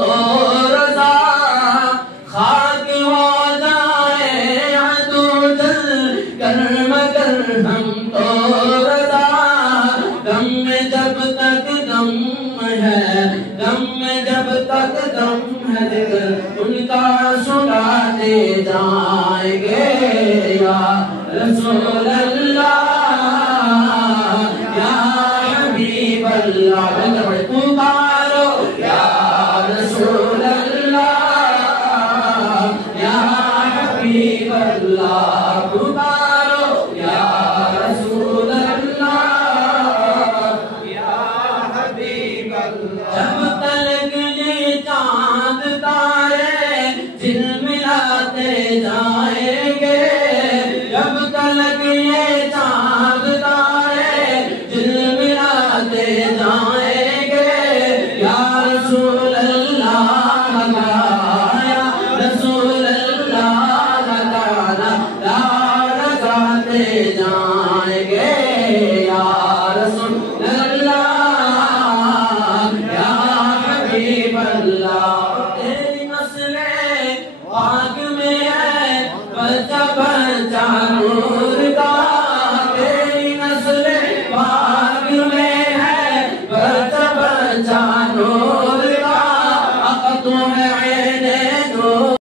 تو رضا خاک ہو جائے عدو جل کر مگر ہم تو رضا غم میں جب تک غم ہے غم میں جب تک غم ہے دل ان کا سناتے جائیں گے یا رسول اللہ یا حبیب اللہ